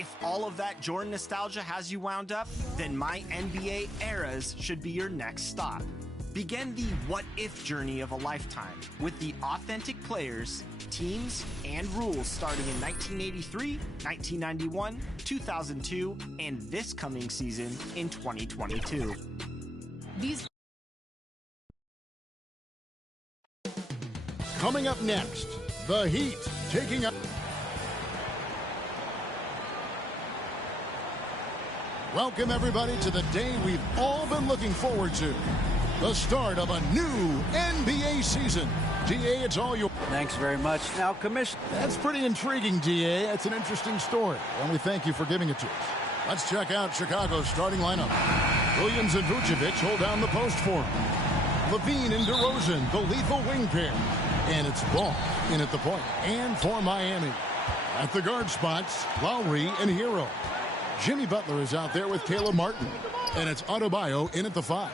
If all of that Jordan nostalgia has you wound up, then My NBA Eras should be your next stop. Begin the what-if journey of a lifetime with the authentic players, teams, and rules starting in 1983, 1991, 2002, and this coming season in 2022. Coming up next, the Heat taking up. Welcome, everybody, to the day we've all been looking forward to. The start of a new NBA season. DA, it's all yours. Thanks very much. Now, Commissioner. That's pretty intriguing, DA. That's an interesting story, and we thank you for giving it to us. Let's check out Chicago's starting lineup. Williams and Vucevic hold down the post for him. Levine and DeRozan, the lethal wing pair. And it's Ball in at the point. And for Miami, at the guard spots, Lowry and Hero. Jimmy Butler is out there with Caleb Martin. And it's Adebayo in at the 5.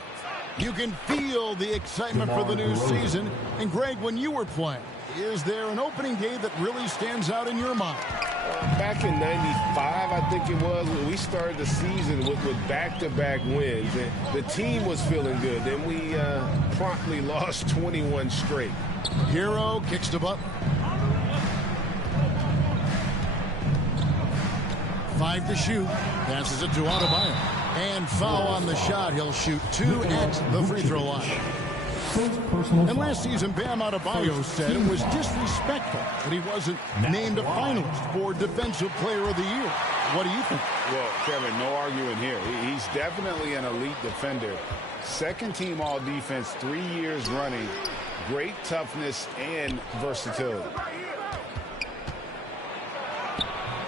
You can feel the excitement for the new season. And Greg, when you were playing, is there an opening day that really stands out in your mind? Back in 95, I think it was, when we started the season with back-to-back wins. And the team was feeling good. Then we promptly lost 21 straight. Hero kicks to Butler. 5 to shoot. Passes it to Adebayo. And foul on the shot. He'll shoot 2 at the free throw line. And last season, Bam Adebayo said it was disrespectful that he wasn't named a finalist for Defensive Player of the Year. What do you think? Well, Kevin, no arguing here. He's definitely an elite defender. Second team all defense 3 years running. Great toughness and versatility.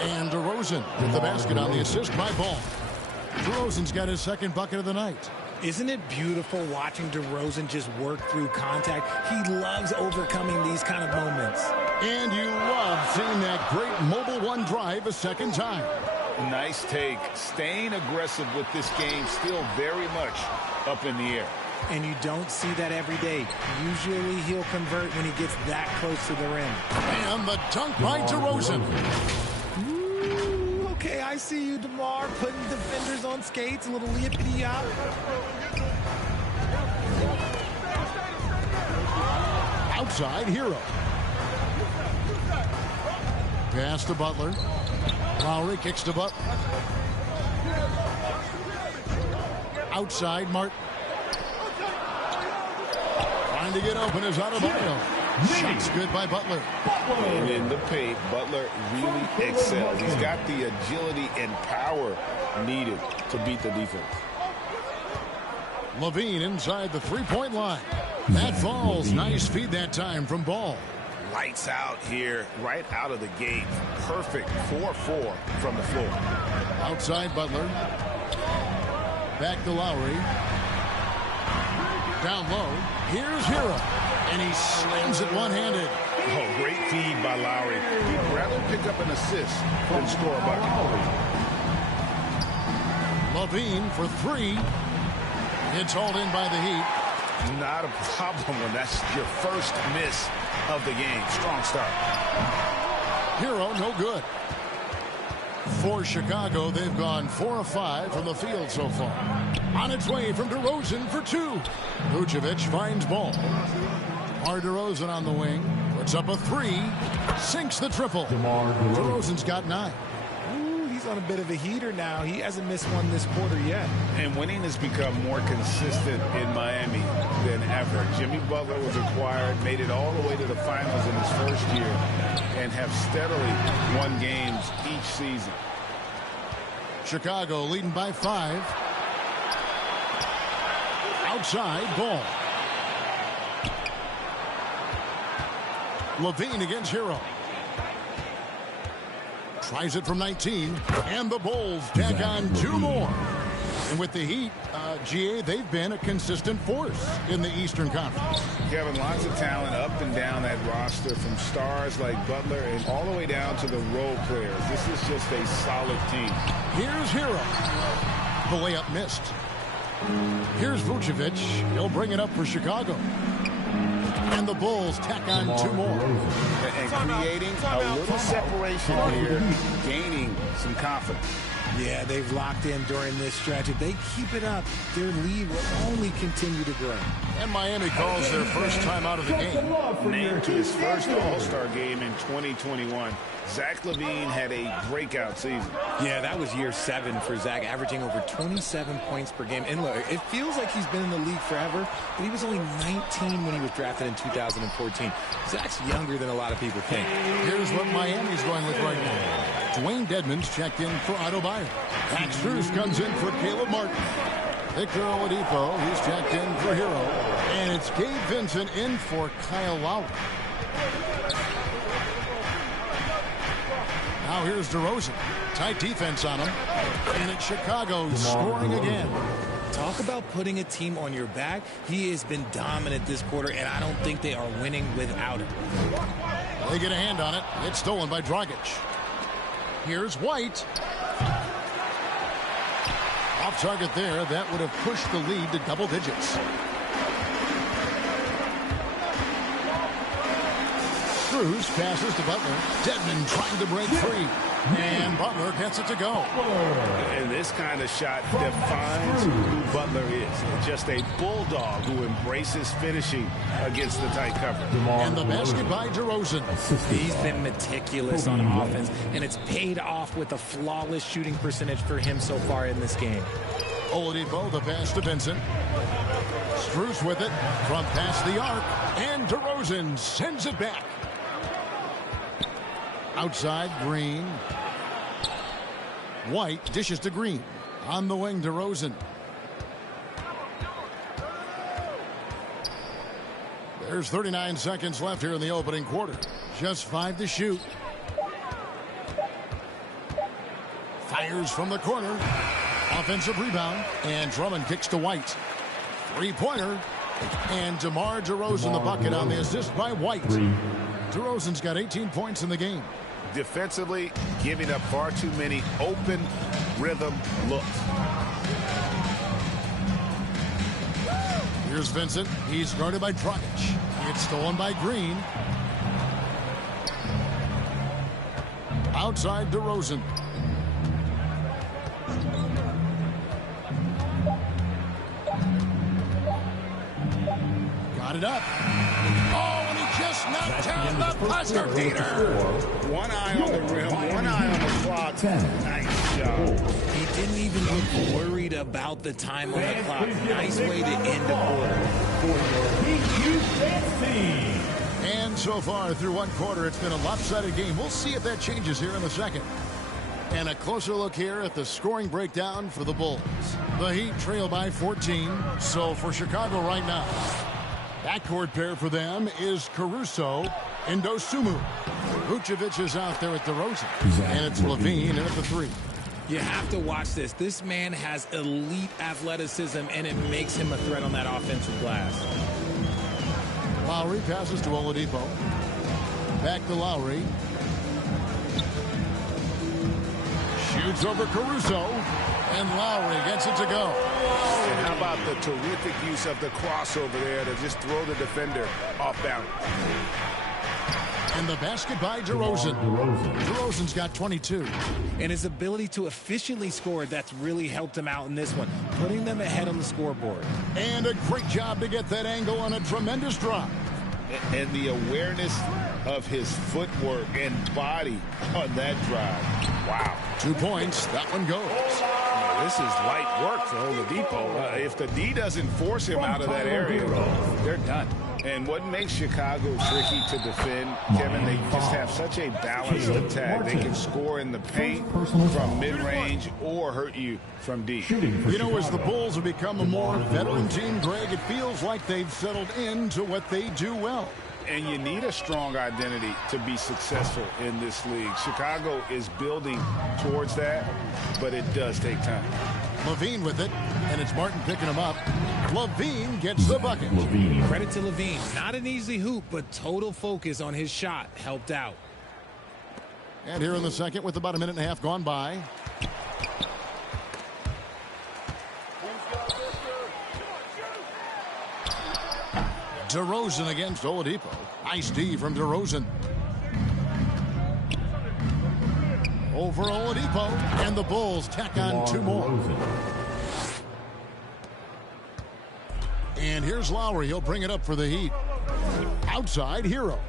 And DeRozan with the basket on the assist by Ball. DeRozan's got his second bucket of the night. Isn't it beautiful watching DeRozan just work through contact? He loves overcoming these kind of moments. And you love seeing that great mobile one drive a second time. Nice take. Staying aggressive with this game, still very much up in the air. And you don't see that every day. Usually he'll convert when he gets that close to the rim. And the dunk by DeRozan. Ooh, okay, I see you, DeMar, putting defenders on skates, a little yippity-yop. Outside, Hero. Pass to Butler. Lowry kicks to Butler. Outside, Martin. Trying to get open is Adebayo. Shots good by Butler. And in the paint, Butler really excels. He's got the agility and power needed to beat the defense. Levine inside the three-point line. That falls. Nice feed that time from Ball. Lights out here, right out of the gate. Perfect 4-4 from the floor. Outside Butler. Back to Lowry. Down low. Here's Hero. And he slams it one-handed. Oh, great feed by Lowry. He'd rather pick up an assist than score a bucket. Levine for 3. It's hauled in by the Heat. Not a problem when that's your first miss of the game. Strong start. Hero, no good. For Chicago, they've gone 4 of 5 from the field so far. On its way from DeRozan for 2. Vucevic finds Ball. DeRozan on the wing. Puts up a 3. Sinks the triple. DeRozan's got 9. He's on a bit of a heater now. He hasn't missed one this quarter yet. And winning has become more consistent in Miami than ever. Jimmy Butler was acquired, made it all the way to the finals in his first year, and have steadily won games each season. Chicago leading by 5. Outside, Ball. Levine against Hero. Tries it from 19. And the Bulls tack on 2 more. And with the Heat, GA, they've been a consistent force in the Eastern Conference. Kevin, lots of talent up and down that roster, from stars like Butler and all the way down to the role players. This is just a solid team. Here's Hero. The layup missed. Here's Vucevic. He'll bring it up for Chicago. And the Bulls tack on 2 more. And creating a little separation here, gaining some confidence. Yeah, they've locked in during this stretch. If they keep it up, their lead will only continue to grow. And Miami calls their first time out of the game. Named to his first All-Star game in 2021. Zach LaVine had a breakout season. Yeah, that was year 7 for Zach, averaging over 27 points per game. And look, it feels like he's been in the league forever, but he was only 19 when he was drafted in 2014. Zach's younger than a lot of people think. Here's what Miami's going with right now. Dwayne Dedmon's checked in for Adebayo. Max Strus comes in for Caleb Martin. Victor Oladipo, he's checked in for Hero. And it's Gabe Vincent in for Kyle Lowry. Now here's DeRozan. Tight defense on him. And it's Chicago scoring again. Talk about putting a team on your back. He has been dominant this quarter, and I don't think they are winning without him. They get a hand on it. It's stolen by Dragic. Here's White. Off target there. That would have pushed the lead to double digits. Strus passes to Butler. Dedmon trying to break free. And Butler gets it to go. And this kind of shot defines who Butler is. Just a bulldog who embraces finishing against the tight cover. And the basket by DeRozan. He's been meticulous on offense, and it's paid off with a flawless shooting percentage for him so far in this game. Oladipo, the pass to Vincent. Strus with it from past the arc. And DeRozan sends it back. Outside, Green. White dishes to Green. On the wing, DeRozan. There's 39 seconds left here in the opening quarter. Just 5 to shoot. Fires from the corner. Offensive rebound. And Drummond kicks to White. 3-pointer. And DeMar DeRozan the bucket on the assist by White. DeRozan's got 18 points in the game. Defensively, giving up far too many open rhythm looks. Here's Vincent. He's guarded by Dragic. It's stolen by Green. Outside DeRozan. Got it up. Oh, and he just knocked down the buzzer beater. One eye on the rim, one eye on the clock. Nice job. He didn't even look worried about the time on the clock. Nice way to end the quarter. And so far through one quarter, it's been a lopsided game. We'll see if that changes here in the second. And a closer look here at the scoring breakdown for the Bulls. The Heat trail by 14. So for Chicago right now, backcourt pair for them is Caruso and Dosunmu. Vucevic is out there at DeRozan. And it's LaVine in at the 3. You have to watch this. This man has elite athleticism, and it makes him a threat on that offensive glass. Lowry passes to Oladipo. Back to Lowry. Shoots over Caruso. And Lowry gets it to go. And how about the terrific use of the crossover there to just throw the defender off balance. And the basket by DeRozan. DeRozan's got 22. And his ability to efficiently score, that's really helped him out in this one, putting them ahead on the scoreboard. And a great job to get that angle on a tremendous drop. And the awareness of his footwork and body on that drive. Wow. 2 points. That one goes. This is light work for Oladipo. If the D doesn't force him out of that area, they're done. And what makes Chicago tricky to defend, Kevin, they just have such a balanced attack. They can score in the paint from mid-range or hurt you from deep. You know, as the Bulls have become a more veteran team, Greg, it feels like they've settled into what they do well. And you need a strong identity to be successful in this league. Chicago is building towards that, but it does take time. LaVine with it, and it's Martin picking him up. LaVine gets the bucket. Credit to LaVine. Not an easy hoop, but total focus on his shot helped out. And here in the second with about a minute and a half gone by. DeRozan against Oladipo. Nice D from DeRozan. Over Oladipo, and the Bulls tack on 2 more. And here's Lowry. He'll bring it up for the Heat. Outside, Hero.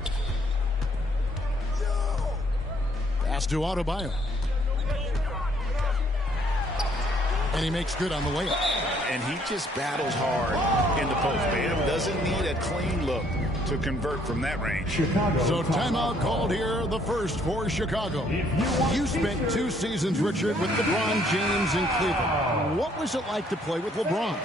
Pass to Adebayo. And he makes good on the layup. And he just battles hard in the post. Bam doesn't need a clean look to convert from that range. So timeout called here, the first for Chicago. You spent 2 seasons, Richard, with LeBron James in Cleveland. What was it like to play with LeBron?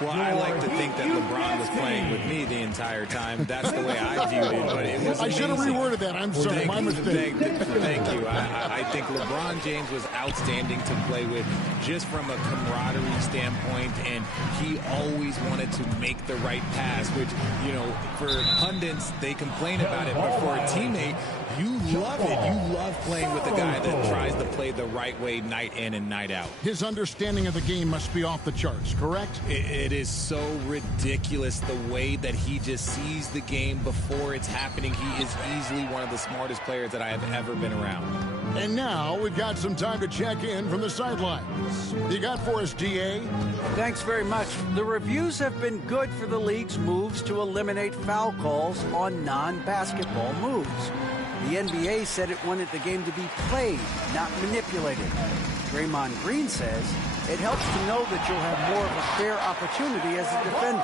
Well, I like to think that LeBron was playing with me the entire time. That's the way I viewed it. But it was I should have reworded that. I'm sorry. My mistake. Thank you. I think LeBron James was outstanding to play with just from a camaraderie standpoint, and he always wanted to make the right pass, which, you know, for pundits, they complain about it, but for a teammate, you love it. You love playing with a guy that tries to play the right way night in and night out. His understanding of the game must be off the charts, correct? It is so ridiculous the way that he just sees the game before it's happening. He is easily one of the smartest players that I have ever been around. And now we've got some time to check in from the sidelines. You got for us, DA? Thanks very much. The reviews have been good for the league's moves to eliminate foul calls on non-basketball moves. The NBA said it wanted the game to be played, not manipulated. Draymond Green says it helps to know that you'll have more of a fair opportunity as a defender.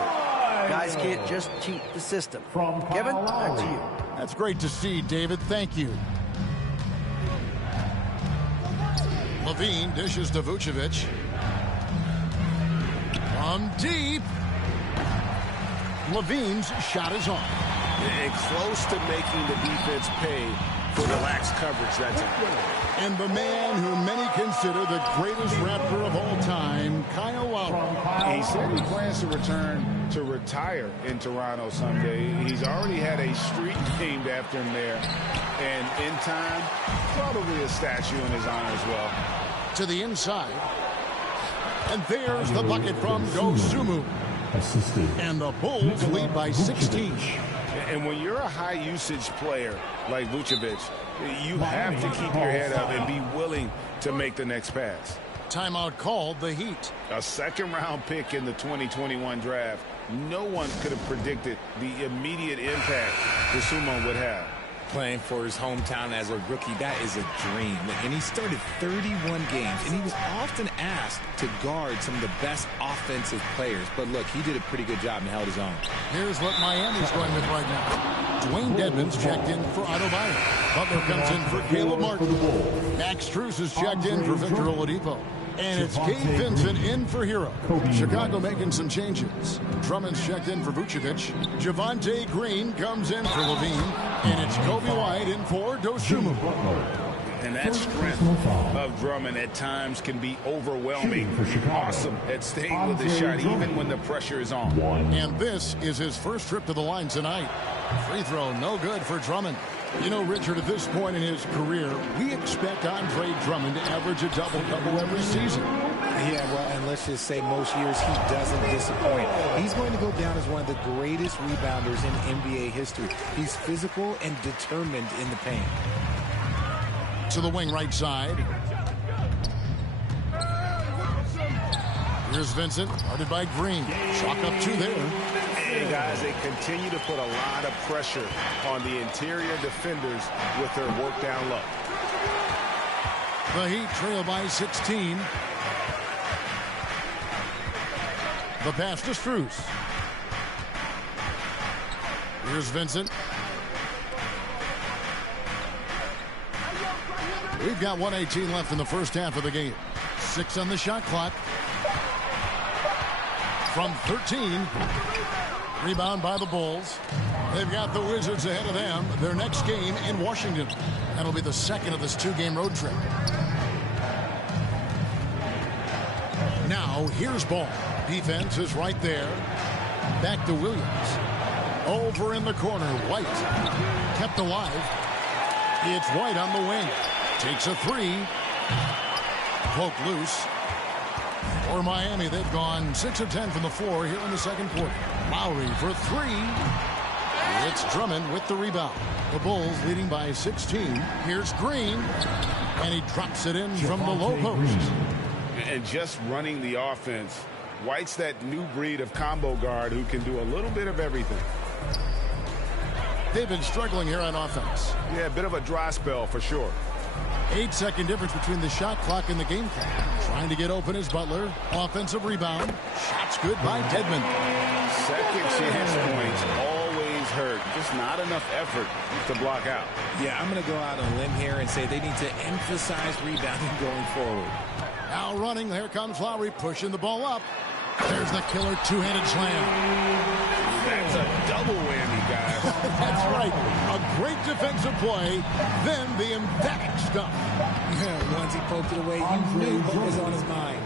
Guys can't just cheat the system. Kevin, back to you. That's great to see, David. Thank you. Levine dishes to Vucevic. From deep. Levine's shot is on. And close to making the defense pay for the lax coverage that time. And the man who many consider the greatest Raptor of all time, Kyle Lowry. He said he plans to return to retire in Toronto someday. He's already had a street named after him there. And in time, probably a statue in his honor as well. To the inside. And there's the bucket from Dosunmu. And the Bulls lead by 16. And when you're a high-usage player like Vucevic, you have to keep your head up and be willing to make the next pass. Timeout called, the Heat. A second-round pick in the 2021 draft. No one could have predicted the immediate impact Dosunmu would have. Playing for his hometown as a rookie, that is a dream. And he started 31 games, and he was often asked to guard some of the best offensive players. But look, he did a pretty good job and held his own. Here's what Miami's going with right now. Dwayne Dedmon's checked in for Adebayo. Butler comes in for Caleb Martin. Max Strus is checked in for Victor Oladipo. And it's Gabe Vincent in for Hero. Chicago making some changes. Drummond's checked in for Vucevic. Javonte Green comes in for Levine. And it's Kobe White in for Dosunmu. And that strength of Drummond at times can be overwhelming. Awesome at staying with his shot even when the pressure is on. And this is his first trip to the line tonight. Free throw no good for Drummond. You know, Richard, at this point in his career, we expect Andre Drummond to average a double-double every season. Yeah, well, and let's just say most years he doesn't disappoint. He's going to go down as one of the greatest rebounders in NBA history. He's physical and determined in the paint. To the wing right side. Here's Vincent, guarded by Green. Chalk up 2 there. And guys, they continue to put a lot of pressure on the interior defenders with their work down low. The Heat trail by 16. The pass to Strus. Here's Vincent. We've got 1:18 left in the first half of the game. 6 on the shot clock. From 13. Rebound by the Bulls. They've got the Wizards ahead of them. Their next game in Washington. That'll be the second of this 2-game road trip. Now, here's ball. Defense is right there. Back to Williams. Over in the corner, White. Kept alive. It's White on the wing. Takes a 3. Poke loose. For Miami, they've gone 6 of 10 from the floor here in the second quarter. Lowry for 3. It's Drummond with the rebound. The Bulls leading by 16. Here's Green, and he drops it in from the low post. And just running the offense, White's that new breed of combo guard who can do a little bit of everything. They've been struggling here on offense. Yeah, a bit of a dry spell for sure. 8-second difference between the shot clock and the game clock. Trying to get open is Butler. Offensive rebound. Shots good by Dedmon. Second chance points always hurt. Just not enough effort to block out. Yeah, I'm going to go out on a limb here and say they need to emphasize rebounding going forward. Now running. Here comes Lowry pushing the ball up. There's the killer two-handed slam. That's a double whammy, guys. That's right. A great defensive play, then the emphatic stuff. Once he poked it away, you knew what was on his mind.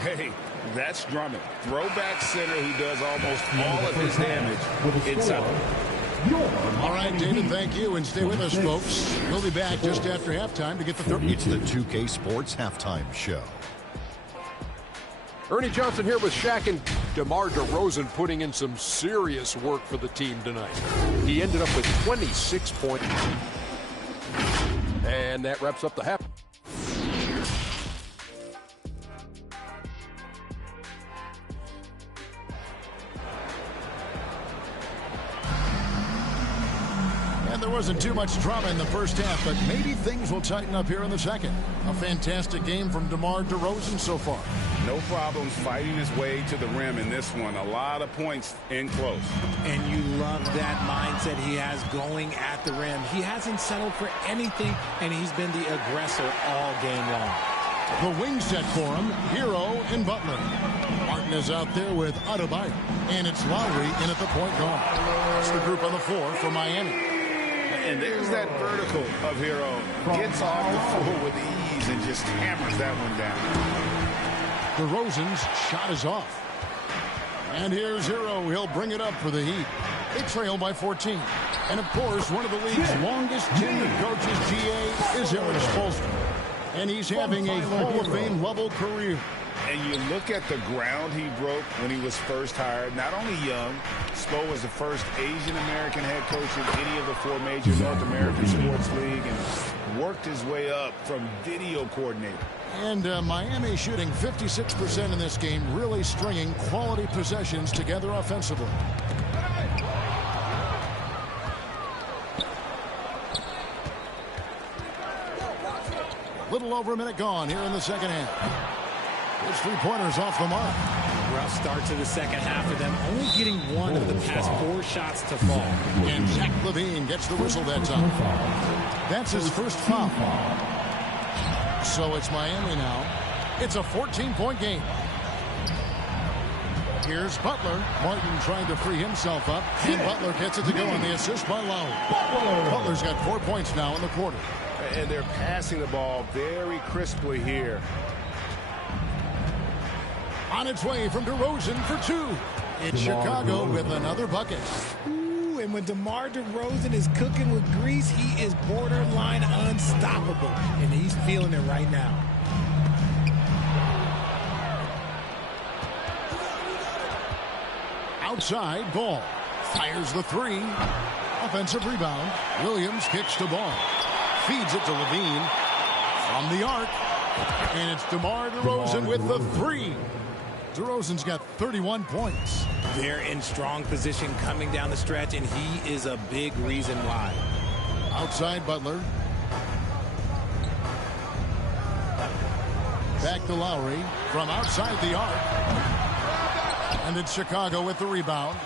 Hey, that's Drummond. Throwback center who does almost all of his damage inside. All right, David, thank you, and stay with us, folks. We'll be back just after halftime to get the third. It's the 2K Sports Halftime Show. Ernie Johnson here with Shaq, and DeMar DeRozan putting in some serious work for the team tonight. He ended up with 26 points. And that wraps up the half. There wasn't too much drama in the first half, but maybe things will tighten up here in the second. A fantastic game from DeMar DeRozan so far. No problems fighting his way to the rim in this one. A lot of points in close. And you love that mindset he has going at the rim. He hasn't settled for anything, and he's been the aggressor all game long. The wing set for him, Hero and Butler. Martin is out there with Adebayo, and it's Lowry in at the point guard. That's the group on the floor for Miami. And there's that vertical of Hero. Gets off the floor with ease and just hammers that one down. DeRozan's shot is off. And here's Hero. He'll bring it up for the Heat. They trail by 14. And, of course, one of the league's longest tenured coaches, GA, is Erik Spoelstra. And he's having a Hall of Fame level career. And you look at the ground he broke when he was first hired. Not only young, Spo was the first Asian-American head coach in any of the four major North American sports league and worked his way up from video coordinator. And Miami shooting 56% in this game, really stringing quality possessions together offensively. Little over a minute gone here in the second half. Those three-pointers off the mark. Rough start to the second half for them, only getting one of the past 4 shots to fall. And Zach LaVine gets the whistle that time. That's his first foul. So it's Miami now. It's a 14-point game. Here's Butler. Martin trying to free himself up. And Butler gets it to go on the assist by Lowry. Butler's got 4 points now in the quarter. And they're passing the ball very crisply here. On its way from DeRozan for 2. It's Chicago with another bucket. Ooh, and when DeMar DeRozan is cooking with grease, he is borderline unstoppable. And he's feeling it right now. Outside, Ball fires the 3. Offensive rebound. Williams kicks the ball. Feeds it to LaVine from the arc. And it's DeMar DeRozan with the 3. DeRozan's got 31 points. They're in strong position coming down the stretch, and he is a big reason why. Outside Butler. Back to Lowry from outside the arc. And it's Chicago with the rebound.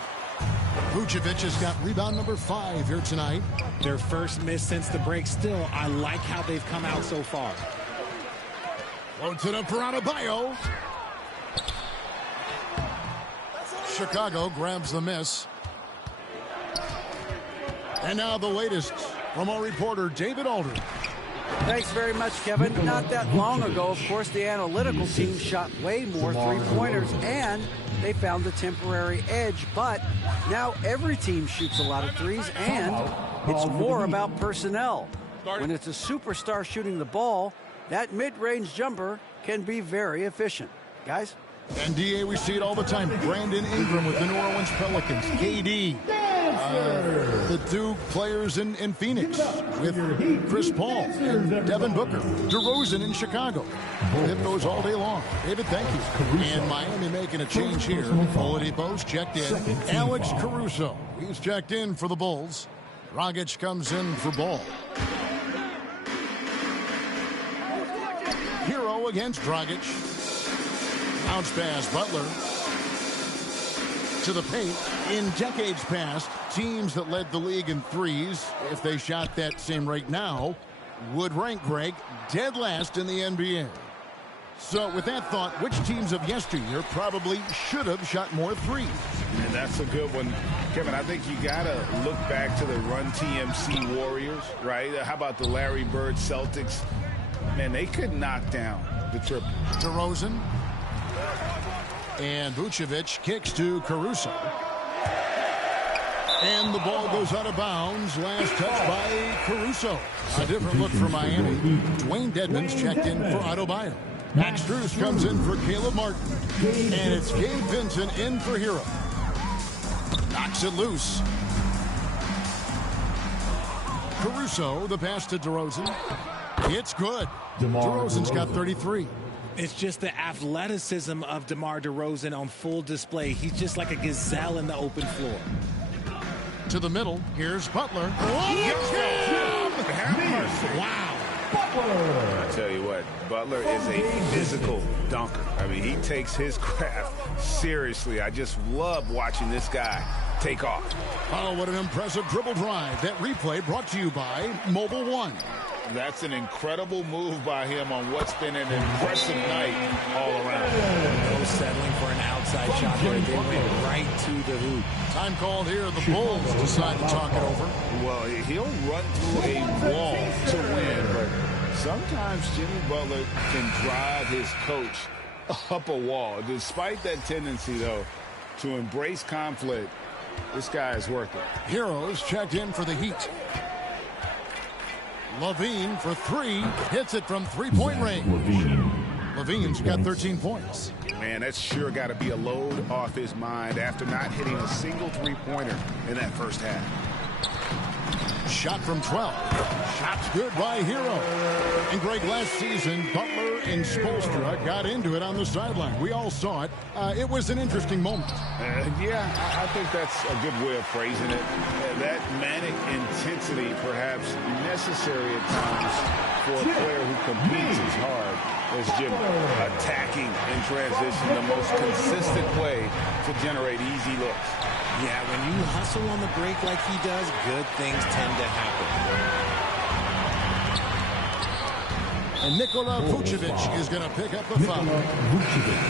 Vucevic has got rebound number 5 here tonight. Their first miss since the break. Still, I like how they've come out so far. Floats it up for Adebayo. Chicago grabs the miss. And now the latest from our reporter, David Aldridge. Thanks very much, Kevin. Not that long ago, of course, the analytical team shot way more three-pointers, and they found a temporary edge. But now every team shoots a lot of threes, and it's more about personnel. When it's a superstar shooting the ball, that mid-range jumper can be very efficient. Guys? And, DA, we see it all the time. Brandon Ingram with the New Orleans Pelicans. KD The two players in Phoenix with Chris Paul and Devin Booker. DeRozan in Chicago. We'll hit those all day long. David, thank you. And Miami making a change here. Oladipo's checked in. Alex Caruso. He's checked in for the Bulls. Dragic comes in for Ball. Hero against Dragic. Bounce pass, Butler. To the paint. In decades past, teams that led the league in threes, if they shot that same rate now, would rank, Greg, dead last in the NBA. So with that thought, which teams of yesteryear probably should have shot more threes? And that's a good one. Kevin, I think you got to look back to the Run TMC Warriors, right? How about the Larry Bird Celtics? Man, they could knock down the triple. DeRozan. And Vucevic kicks to Caruso. And the ball goes out of bounds. Last touch by Caruso. A different look for Miami. Dwayne Dedmon's checked in for Adebayo. Max Strus comes in for Caleb Martin. And it's Gabe Vincent in for Hero. Knocks it loose. Caruso, the pass to DeRozan. It's good. DeRozan's got 33. It's just the athleticism of DeMar DeRozan on full display. He's just like a gazelle in the open floor. To the middle, here's Butler. Wow. I tell you what, Butler is a physical dunker. I mean, he takes his craft seriously. I just love watching this guy take off. Oh, what an impressive dribble drive. That replay brought to you by Mobile One. That's an incredible move by him on what's been an impressive night all around. No settling for an outside shot there. They went right to the hoop. Time called here. The Bulls decide to talk it over. Well, he'll run through a wall to win, but sometimes Jimmy Butler can drive his coach up a wall. Despite that tendency, though, to embrace conflict, this guy is worth it. Heroes checked in for the Heat. Levine for three, hits it from three-point range. Levine's got 13 points. Man, that's sure got to be a load off his mind after not hitting a single three-pointer in that first half. Shot from 12. Shot's good by Hero. And Greg, last season, Butler and Spoelstra got into it on the sideline. We all saw it. It was an interesting moment. I think that's a good way of phrasing it. That manic intensity, perhaps necessary at times for a player who competes as hard as Jimmy. Attacking in transition, the most consistent way to generate easy looks. Yeah, when you hustle on the break like he does, good things tend to happen. And Nikola Vucevic is going to pick up the foul.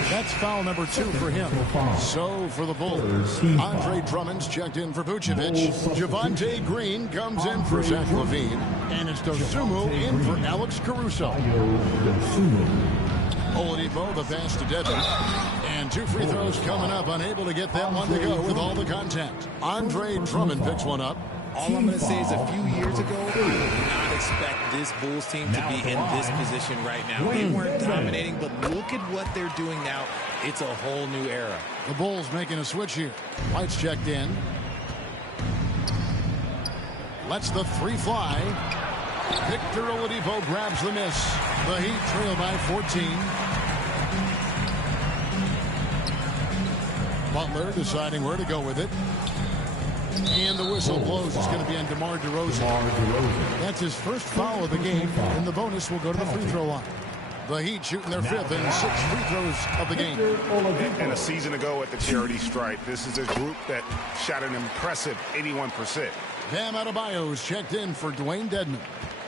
That's foul number 2 for him. So for the Bulls, Andre Drummond's checked in for Vucevic. Javonte Green comes in for Zach LaVine. And it's Dosunmu in for Alex Caruso. Oladipo, the pass to Devin. And 2 free throws coming up. Unable to get that one to go with all the contact. Andre Drummond picks one up. All I'm going to say is a few years ago, we did not expect this Bulls team to be in this position right now. They weren't dominating, but look at what they're doing now. It's a whole new era. The Bulls making a switch here. White's checked in. Lets the 3 fly. Victor Oladipo grabs the miss. The Heat trail by 14. Butler deciding where to go with it. And the whistle blows. It's going to be on DeMar DeRozan. That's his first foul of the game, and the bonus will go to the free throw line. The Heat shooting their 5th and 6th free throws of the game. And a season ago at the charity stripe, this is a group that shot an impressive 81%. Bam Adebayo's checked in for Dwayne Dedmon.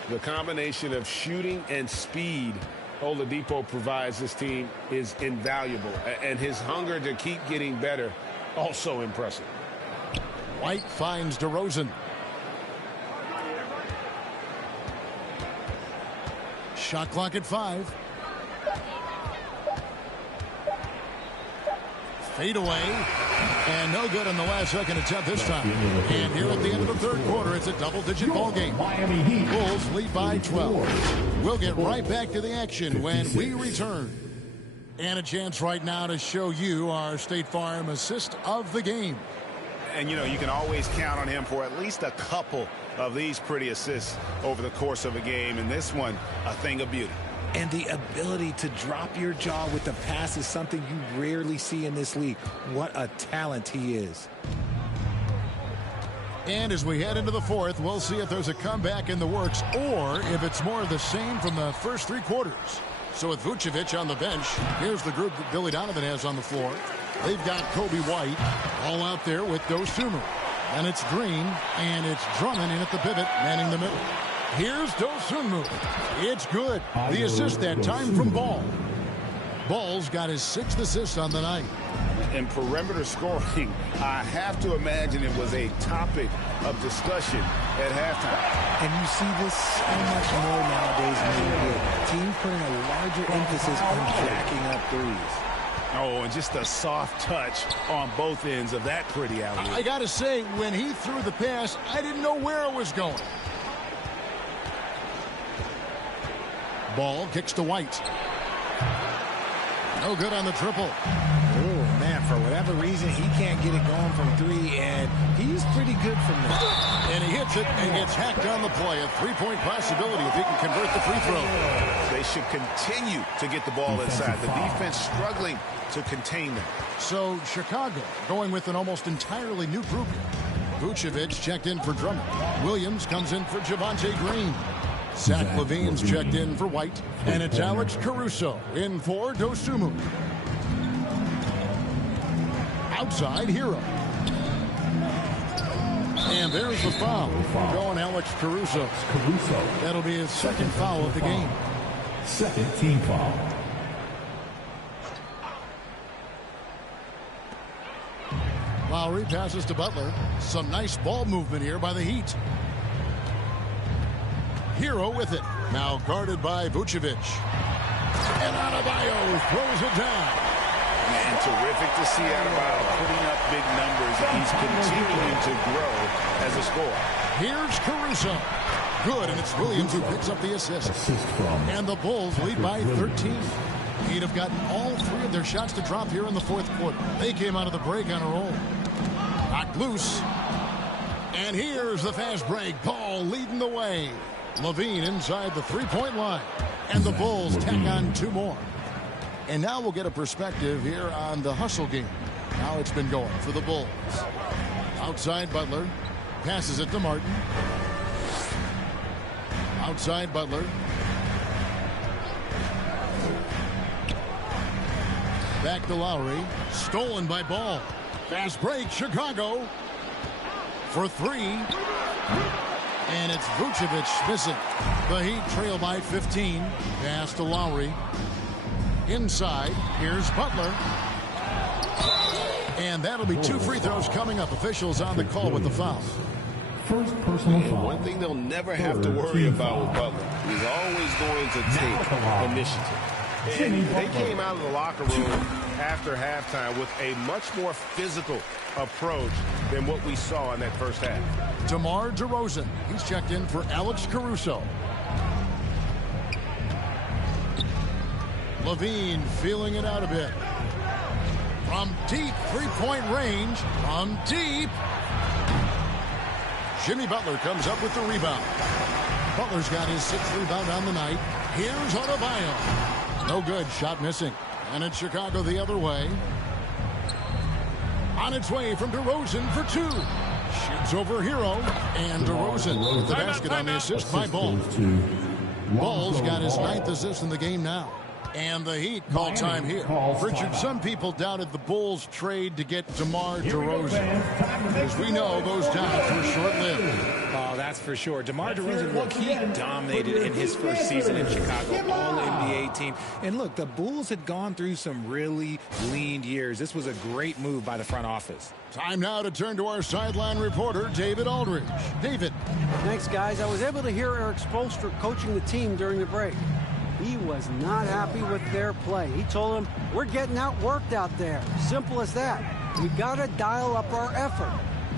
The combination of shooting and speed Oladipo provides this team is invaluable. And his hunger to keep getting better, also impressive. White finds DeRozan. Shot clock at 5. Fade away. And no good in the last second attempt this time. And here at the end of the third quarter, it's a double-digit ball game. Bulls lead by 12. We'll get right back to the action when we return. And a chance right now to show you our State Farm assist of the game. And, you know, you can always count on him for at least a couple of these pretty assists over the course of a game. And this one, a thing of beauty. And the ability to drop your jaw with the pass is something you rarely see in this league. What a talent he is. And as we head into the fourth, we'll see if there's a comeback in the works or if it's more of the same from the first three quarters. So with Vucevic on the bench, here's the group that Billy Donovan has on the floor. They've got Kobe White all out there with Dosunmu. And it's Green, and it's Drummond in at the pivot, manning the middle. Here's Dosunmu. It's good. The assist that time from Ball. Ball's got his 6th assist on the night. In perimeter scoring, I have to imagine it was a topic of discussion at halftime. And you see this so much more nowadays in the NBA. Teams putting a larger emphasis on jacking up threes. Oh, and just a soft touch on both ends of that pretty alley. I got to say, when he threw the pass, I didn't know where it was going. Ball kicks to White. No good on the triple. Oh, man, for whatever reason, he can't get it going from three, and he's pretty good from there. And he hits it and gets hacked on the play. A three-point possibility if he can convert the free throw. They should continue to get the ball inside. The defense struggling to contain them. So Chicago going with an almost entirely new group. Vucevic checked in for Drummond. Williams comes in for Javonte Green. Zach LaVine's checked in for White. And it's Alex Caruso in for Dosunmu. Outside Hero. And there's the foul. Going Alex Caruso. That'll be his 2nd foul of the game. 2nd team foul. Lowry passes to Butler. Some nice ball movement here by the Heat. Hero with it. Now guarded by Vucevic. And Adebayo throws it down. Man, terrific to see Adebayo putting up big numbers. He's continuing to grow as a scorer. Here's Caruso. Good, and it's Williams who picks up the assist. And the Bulls lead by 13. He'd have gotten all 3 of their shots to drop here in the 4th quarter. They came out of the break on a roll. Knocked loose. And here's the fast break. Ball leading the way. LaVine inside the 3-point line. And the Bulls tack on 2 more. And now we'll get a perspective here on the hustle game. How it's been going for the Bulls. Outside Butler. Passes it to Martin. Outside Butler. Back to Lowry. Stolen by Ball. Fast break, Chicago. For 3. And it's Vucevic missing. The Heat trail by 15. Pass to Lowry. Inside, here's Butler. And that'll be 2 free throws coming up. Officials on the call with the foul. First personal foul. One thing they'll never have to worry about with Butler. He's always going to take initiative. And they came out of the locker room after halftime with a much more physical approach than what we saw in that first half. DeMar DeRozan. He's checked in for Alex Caruso. LaVine feeling it out a bit. From deep 3-point range. From deep. Jimmy Butler comes up with the rebound. Butler's got his 6th rebound on the night. Here's Adebayo. No good. Shot missing. And it's Chicago the other way. On its way from DeRozan for 2. Shoots over Hero. And DeRozan with the basket on the assist by Ball. Ball's got his 9th assist in the game now. And the Heat call time here. Richard, some people doubted the Bulls trade to get DeMar DeRozan. As we know, those doubts were short-lived. Oh, that's for sure. DeMar DeRozan, look, he dominated in his first season in Chicago, all-NBA team. And look, the Bulls had gone through some really lean years. This was a great move by the front office. Time now to turn to our sideline reporter, David Aldridge. David. Thanks, guys. I was able to hear Eric Spoelstra coaching the team during the break. He was not happy with their play. He told them, we're getting outworked out there. Simple as that. We got to dial up our effort.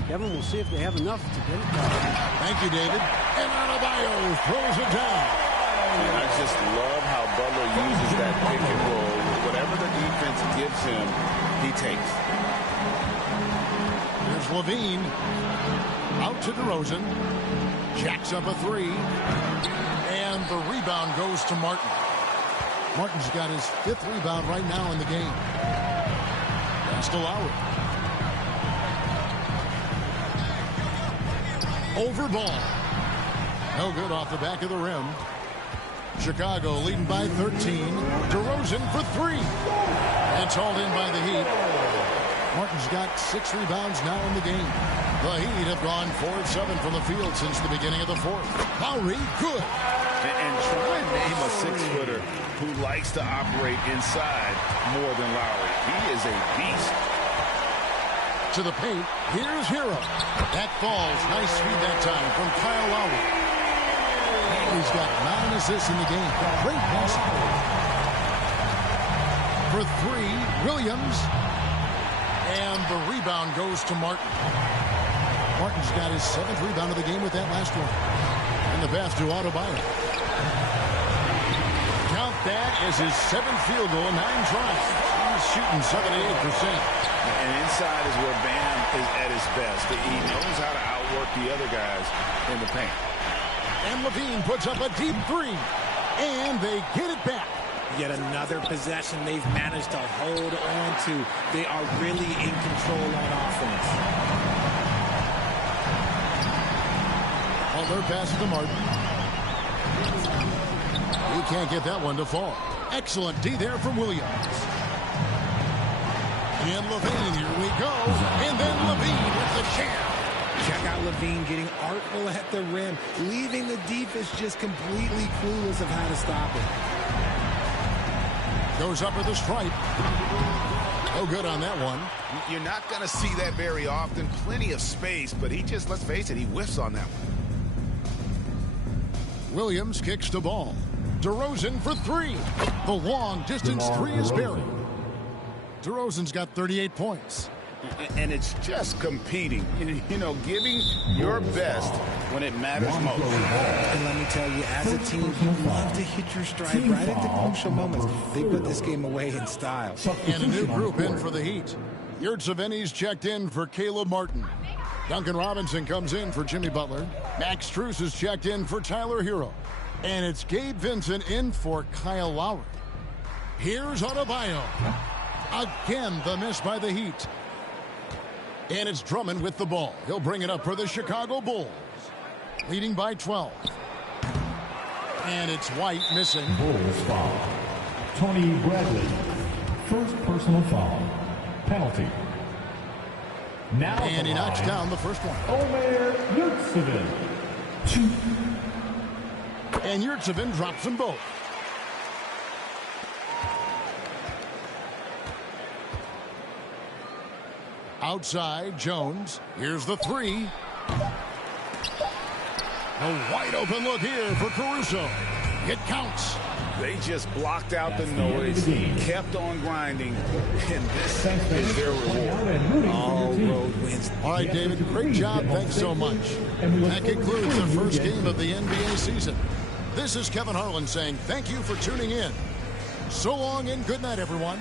Kevin, we'll see if they have enough to get it done. Thank you, David. And Adebayo throws it down. And I just love how Butler uses that pick and roll. Whatever the defense gives him, he takes. Here's Levine. Out to DeRozan. Jacks up a three. And the rebound goes to Martin. Martin's got his 5th rebound right now in the game. Pass to Lowry. Over ball. No good off the back of the rim. Chicago leading by 13. DeRozan for 3. It's hauled in by the Heat. Martin's got 6 rebounds now in the game. The Heat have gone 4 of 7 from the field since the beginning of the 4th. Lowry, good. And try and name a 6-footer who likes to operate inside more than Lowry. He is a beast. To the paint, here's Hero. That falls. Nice feed that time from Kyle Lowry. He's got 9 assists in the game. Great passing. For 3, Williams. And the rebound goes to Martin. Martin's got his 7th rebound of the game with that last one. And the pass to Adebayo. Count that as his 7th field goal, 9 tries. He's shooting 78%. And inside is where Bam is at his best. He knows how to outwork the other guys in the paint. And Levine puts up a deep 3. And they get it back. Yet another possession they've managed to hold on to. They are really in control on offense. Well, they're passing to Martin. He can't get that one to fall. Excellent D there from Williams. And Levine, here we go. And then Levine with the jam. Check out Levine getting artful at the rim, leaving the defense just completely clueless of how to stop it. Goes up with the stripe. No good on that one. You're not going to see that very often. Plenty of space, but he just, let's face it, he whiffs on that one. Williams kicks the ball. DeRozan for 3. The long distance 3 is buried. DeRozan's got 38 points. And it's just competing, you know, giving your best when it matters most. And let me tell you, as a team, you love to hit your stride right at the crucial moments. They put this game away in style. And a new group in for the Heat. Yurtseven's checked in for Caleb Martin. Duncan Robinson comes in for Jimmy Butler. Max Strus is checked in for Tyler Hero. And it's Gabe Vincent in for Kyle Lowry. Here's Adebayo. Again, the miss by the Heat. And it's Drummond with the ball. He'll bring it up for the Chicago Bulls. Leading by 12. And it's White missing. Bulls foul. Tony Bradley. First personal foul. Penalty. Now and he knocks down the first one. Omer Yurtseven. 2. And Yurtseven drops them both. Outside, Jones. Here's the 3. A wide open look here for Caruso. It counts. They just blocked out the noise, kept on grinding, and this is their reward. All road wins. All right, David, great job. Thanks so much. That concludes the first game of the NBA season. This is Kevin Harlan saying thank you for tuning in. So long and good night, everyone.